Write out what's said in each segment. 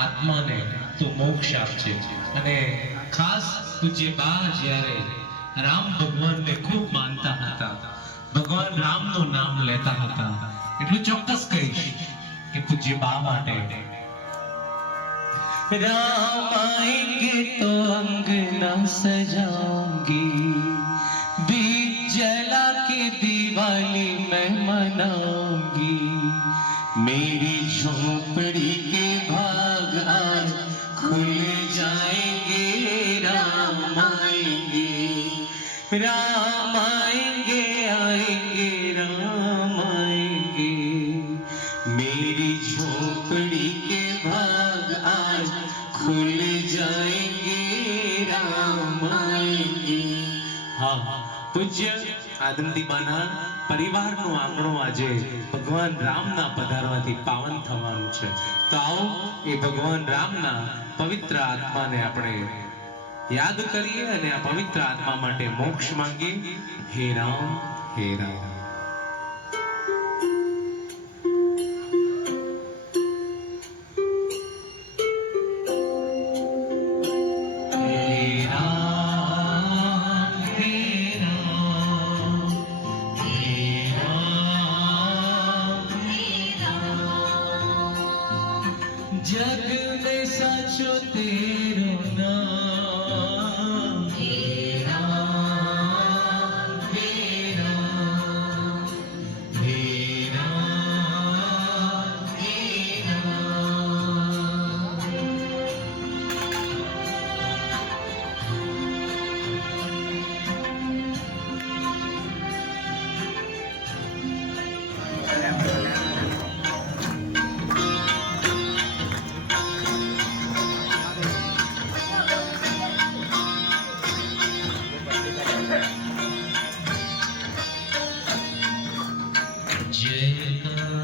આત્માને તું મોક્ષ આપજે અને ખાસ પૂજ્ય બા જ્યારે રામ ભગવાનને ખૂબ માનતા હતા ભગવાન રામનું નામ લેતા હતા એટલું ચોક્કસ કહીશ કે પૂજ્ય બા માટે राम आएंगे तो अंगना सजाऊंगी जाएंगे राम आएंगे હા પૂજ્ય આદંદીબાના પરિવારનું આંગણું આજે ભગવાન રામના પધારવાથી પાવન થવાનું છે તો આવો એ ભગવાન રામના પવિત્ર આત્માને આપણે યાદ કરીએ અને આ પવિત્ર આત્મા માટે મોક્ષ માંગીએ હે રામ હે રામ J.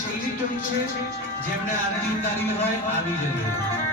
ટૂંક છે જેમને આરતી ઉતારી હોય આવી જજો.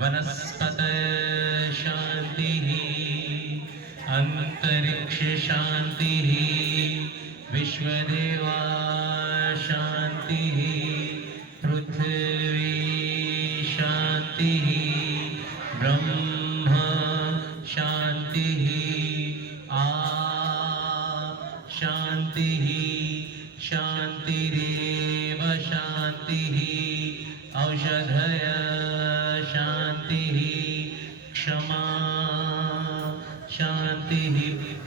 वनस्पत शान्तिः अन्तरिक्ष शान्तिः विश्वदेवा शान्तिः पृथिवी शान्तिः ब्रह्म शान्तिः आ शान्तिः शान्तिरेव शान्तिः औषधय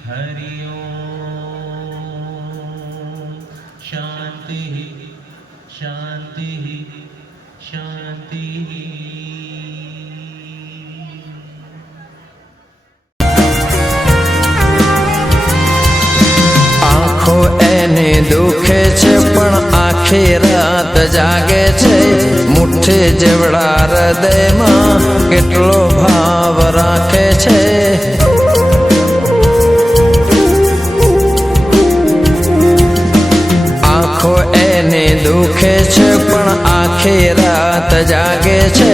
हरि ओम् शान्तिः शान्तिः शान्तिः આંખો એને દુખે છે પણ આખી રાત જાગે છે મુઠ્ઠી જેવડા હૃદયમાં કેટલો ભાવ રાખે છે છે, પણ આખી રાત જાગે છે.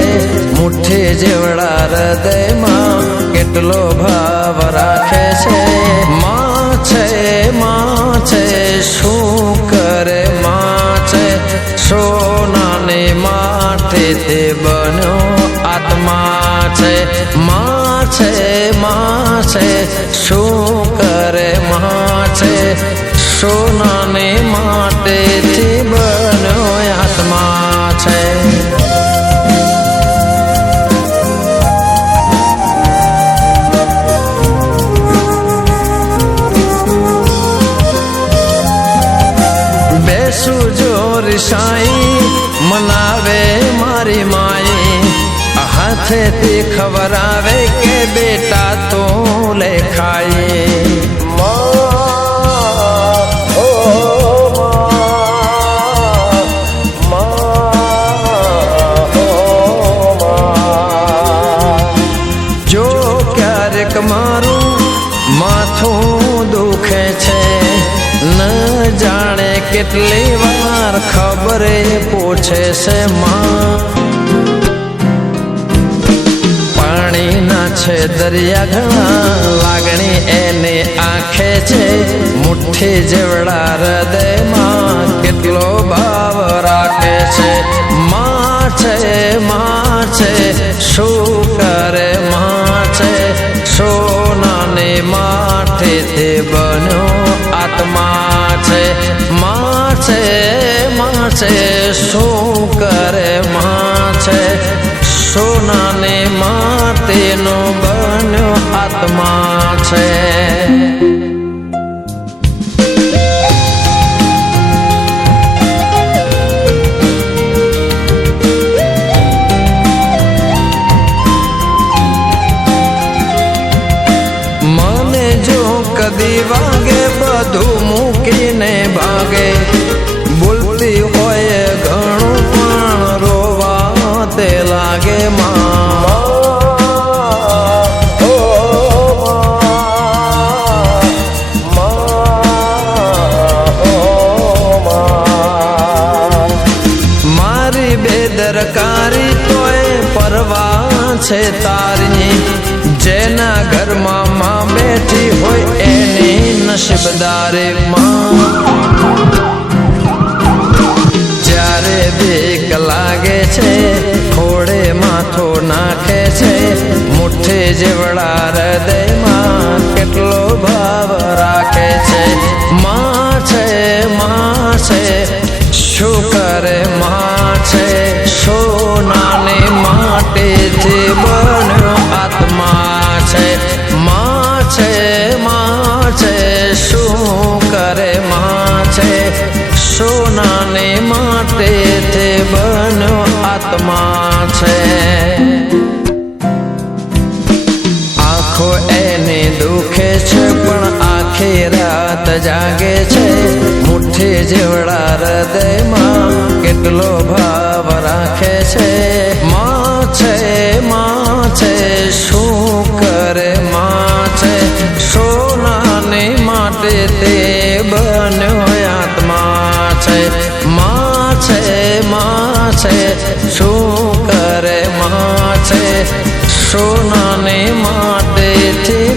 મુઠ્ઠી જેવડા હૃદયમાં કેટલો ભાવ રાખે છે. માં છે માં છે, શું કરે માં છે? સોનાને માટે તે બન્યો આત્મા છે. માં છે માં છે, શું કરે માં છે? સોનાને માટેથી બન્યો સુજો રિસાઈ મનાવે મારી માએ. હાથેથી ખવરાવે કે બેટા તો લેખાય જો ક્યારેક મારું માથું દુખે છે. ન જાણે કેટલી વાર ખબરે પૂછે છે માં. પાણીના છે દરિયા ઘણા, લાગણી એને આંખે છે. મુઠ્ઠી જેવડા હૃદયમાં કેટલો ભાવ રાખે છે. માં છે માં છે, શું કરે માઠેથી બન્યો આત્મા છે, માં છે માં છે, શું કરે માં છે? સોનાની માટેનો બન્યો આત્મા છે. બધું મૂકીને ભાગે. બોલતી હોય ઘણું પણ રોવા તે લાગે મારી બેદરકારી તોય પરવા છે તારી જેના ઘરમાં માં બેઠી હોય એની નસીબદારે માં. જ્યારે બીક લાગે છે, ખોડે માથો નાખે છે, મુઠ્ઠી જેવડા હૃદયમાં કેટલો ભાવ રાખે છે. માં છે માં છે, શું કરે માં છે? આત્મા છે. એને દુખે છે, પણ આખી રાત જાગે છે. મુઠ્ઠી જેવડા હૃદયમાં કેટલો ભાવ રાખે છે. માં છે માં છે, શું કરે માં સોનાની માટે તે બન્યો આત્મા છે. માં છે માં છે શું કરે માં છે માટે માટેથી